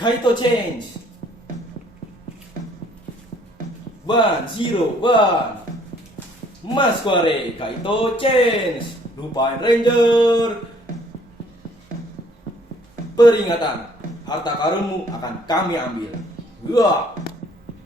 Kaito change. 101. Mas Kuare, Kaito change. Lupain Ranger. Peringatan, harta karunmu akan kami ambil. Wah.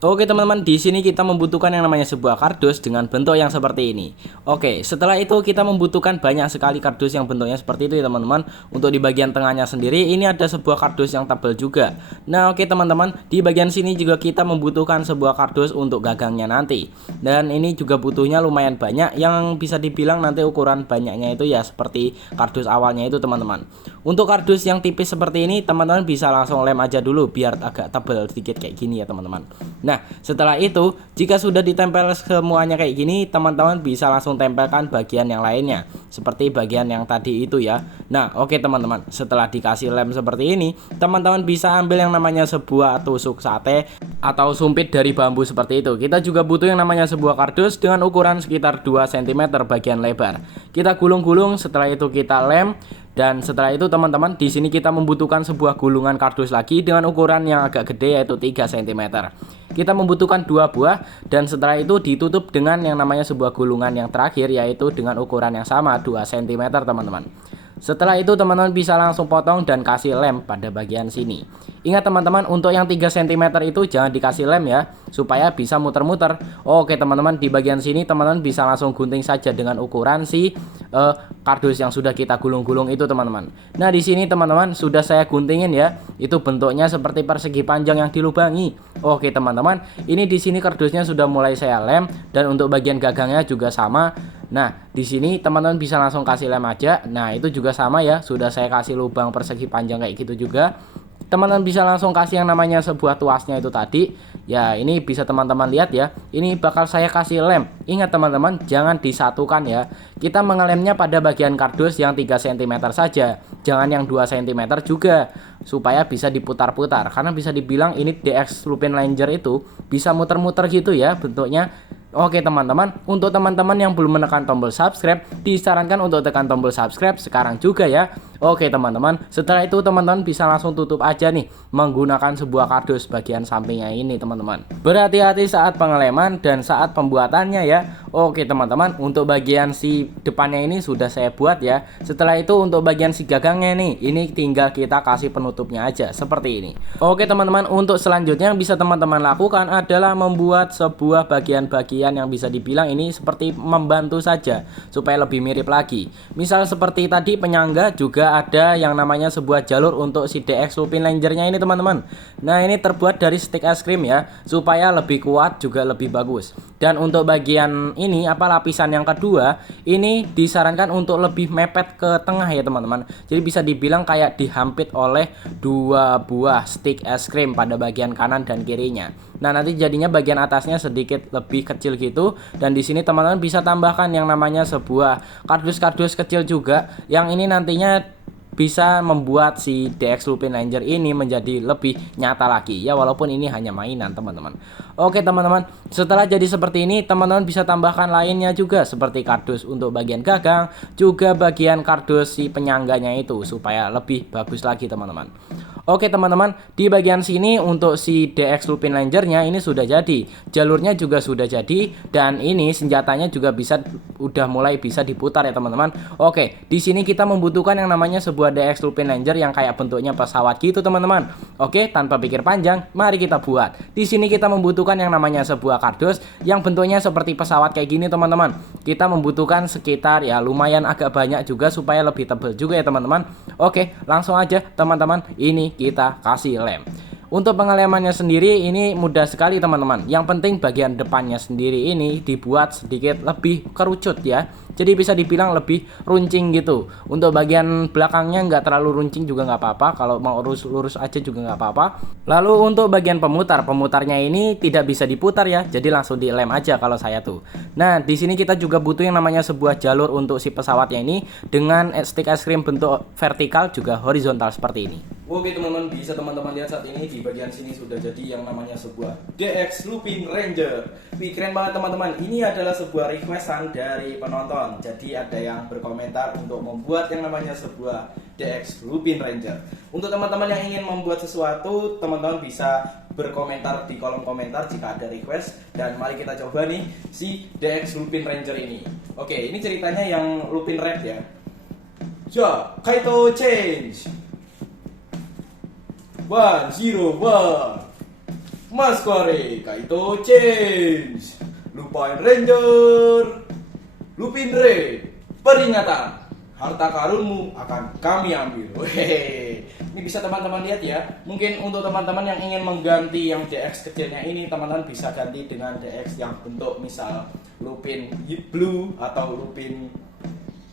Oke teman-teman, di sini kita membutuhkan yang namanya sebuah kardus dengan bentuk yang seperti ini. Oke, setelah itu kita membutuhkan banyak sekali kardus yang bentuknya seperti itu ya teman-teman. Untuk di bagian tengahnya sendiri ini ada sebuah kardus yang tebal juga. Nah oke teman-teman, di bagian sini juga kita membutuhkan sebuah kardus untuk gagangnya nanti. Dan ini juga butuhnya lumayan banyak, yang bisa dibilang nanti ukuran banyaknya itu ya seperti kardus awalnya itu teman-teman. Untuk kardus yang tipis seperti ini teman-teman bisa langsung lem aja dulu biar agak tebal sedikit kayak gini ya teman-teman. Nah, setelah itu, jika sudah ditempel semuanya kayak gini, teman-teman bisa langsung tempelkan bagian yang lainnya, seperti bagian yang tadi itu ya. Nah, oke teman-teman, setelah dikasih lem seperti ini, teman-teman bisa ambil yang namanya sebuah tusuk sate atau sumpit dari bambu seperti itu. Kita juga butuh yang namanya sebuah kardus dengan ukuran sekitar 2 cm bagian lebar. Kita gulung-gulung, setelah itu kita lem. Dan setelah itu teman-teman, di sini kita membutuhkan sebuah gulungan kardus lagi dengan ukuran yang agak gede yaitu 3 cm. Kita membutuhkan 2 buah dan setelah itu ditutup dengan yang namanya sebuah gulungan yang terakhir yaitu dengan ukuran yang sama 2 cm teman-teman. Setelah itu teman-teman bisa langsung potong dan kasih lem pada bagian sini. Ingat teman-teman, untuk yang 3 cm itu jangan dikasih lem ya, supaya bisa muter-muter. Oke teman-teman, di bagian sini teman-teman bisa langsung gunting saja dengan ukuran si kardus yang sudah kita gulung-gulung itu teman-teman. Nah di sini teman-teman sudah saya guntingin ya, itu bentuknya seperti persegi panjang yang dilubangi. Oke teman-teman, ini di sini kardusnya sudah mulai saya lem dan untuk bagian gagangnya juga sama. Nah, di sini teman-teman bisa langsung kasih lem aja. Nah, itu juga sama ya, sudah saya kasih lubang persegi panjang kayak gitu juga. Teman-teman bisa langsung kasih yang namanya sebuah tuasnya itu tadi. Ya, ini bisa teman-teman lihat ya. Ini bakal saya kasih lem. Ingat teman-teman, jangan disatukan ya. Kita mengelemnya pada bagian kardus yang 3 cm saja. Jangan yang 2 cm juga. Supaya bisa diputar-putar. Karena bisa dibilang ini DX Lupin Ranger itu bisa muter-muter gitu ya bentuknya. Oke teman-teman, untuk teman-teman yang belum menekan tombol subscribe, disarankan untuk tekan tombol subscribe sekarang juga ya. Oke teman-teman, setelah itu teman-teman bisa langsung tutup aja nih menggunakan sebuah kardus bagian sampingnya ini teman-teman. Berhati-hati saat pengeleman dan saat pembuatannya ya. Oke teman-teman, untuk bagian si depannya ini sudah saya buat ya. Setelah itu untuk bagian si gagangnya nih, ini tinggal kita kasih penutupnya aja seperti ini. Oke teman-teman, untuk selanjutnya yang bisa teman-teman lakukan adalah membuat sebuah bagian-bagian yang bisa dibilang ini seperti membantu saja supaya lebih mirip lagi. Misal seperti tadi penyangga juga ada yang namanya sebuah jalur untuk si DX Lupin Ranger-nya ini teman-teman. Nah ini terbuat dari stick es krim ya, supaya lebih kuat juga lebih bagus. Dan untuk bagian ini lapisan yang kedua ini disarankan untuk lebih mepet ke tengah ya teman-teman. Jadi bisa dibilang kayak dihampit oleh 2 buah stick es krim pada bagian kanan dan kirinya. Nah nanti jadinya bagian atasnya sedikit lebih kecil gitu. Dan di sini teman-teman bisa tambahkan yang namanya sebuah kardus-kardus kecil juga, yang ini nantinya bisa membuat si DX Lupin Ranger ini menjadi lebih nyata lagi ya, walaupun ini hanya mainan teman-teman. Oke teman-teman, setelah jadi seperti ini teman-teman bisa tambahkan lainnya juga seperti kardus untuk bagian gagang, juga bagian kardus si penyangganya itu supaya lebih bagus lagi teman-teman. Oke teman-teman, di bagian sini untuk si DX Lupin Ranger-nya ini sudah jadi, jalurnya juga sudah jadi, dan ini senjatanya juga udah mulai bisa diputar ya teman-teman. Oke, di sini kita membutuhkan yang namanya sebuah DX Lupin Ranger yang kayak bentuknya pesawat gitu teman-teman. Oke, tanpa pikir panjang, mari kita buat. Di sini kita membutuhkan yang namanya sebuah kardus yang bentuknya seperti pesawat kayak gini teman-teman. Kita membutuhkan sekitar ya lumayan agak banyak juga supaya lebih tebal juga ya teman-teman. Oke, langsung aja teman-teman, ini kita kasih lem. Untuk pengelemannya sendiri ini mudah sekali teman-teman. Yang penting bagian depannya sendiri ini dibuat sedikit lebih kerucut ya. Jadi bisa dibilang lebih runcing gitu. Untuk bagian belakangnya nggak terlalu runcing juga nggak apa-apa. Kalau mau lurus aja juga nggak apa-apa. Lalu untuk bagian pemutarnya ini tidak bisa diputar ya. Jadi langsung dilem aja kalau saya tuh. Nah di sini kita juga butuh yang namanya sebuah jalur untuk si pesawatnya ini dengan stick es krim bentuk vertikal juga horizontal seperti ini. Oke teman-teman, bisa teman-teman lihat saat ini di bagian sini sudah jadi yang namanya sebuah DX Lupin Ranger. Wih keren banget teman-teman, ini adalah sebuah requestan dari penonton. Jadi ada yang berkomentar untuk membuat yang namanya sebuah DX Lupin Ranger. Untuk teman-teman yang ingin membuat sesuatu, teman-teman bisa berkomentar di kolom komentar jika ada request, dan mari kita coba nih si DX Lupin Ranger ini. Oke, ini ceritanya yang Lupin Red ya. Ya, Kaito change 101 Masquerade Kaito change Lupin Ranger Lupin Red, peringatan, harta karunmu akan kami ambil. Wehehe. Ini bisa teman-teman lihat ya. Mungkin untuk teman-teman yang ingin mengganti yang DX kecilnya ini, teman-teman bisa ganti dengan DX yang bentuk misal Lupin Blue atau Lupin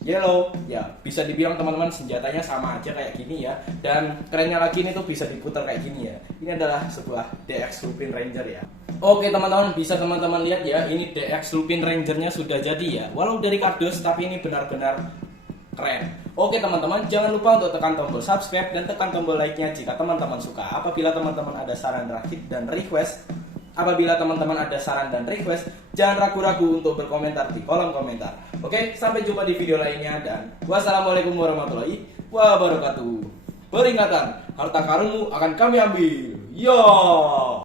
Yellow. Ya, bisa dibilang teman-teman senjatanya sama aja kayak gini ya. Dan kerennya lagi ini tuh bisa diputar kayak gini ya. Ini adalah sebuah DX Lupin Ranger ya. Oke teman-teman, bisa teman-teman lihat ya, ini DX Lupin Rangernya sudah jadi ya. Walau dari kardus, tapi ini benar-benar keren. Oke teman-teman, jangan lupa untuk tekan tombol subscribe dan tekan tombol like-nya jika teman-teman suka. Apabila teman-teman ada saran dan request, jangan ragu-ragu untuk berkomentar di kolom komentar. Oke, sampai jumpa di video lainnya dan wassalamualaikum warahmatullahi wabarakatuh. Peringatan, harta karunmu akan kami ambil. Yo.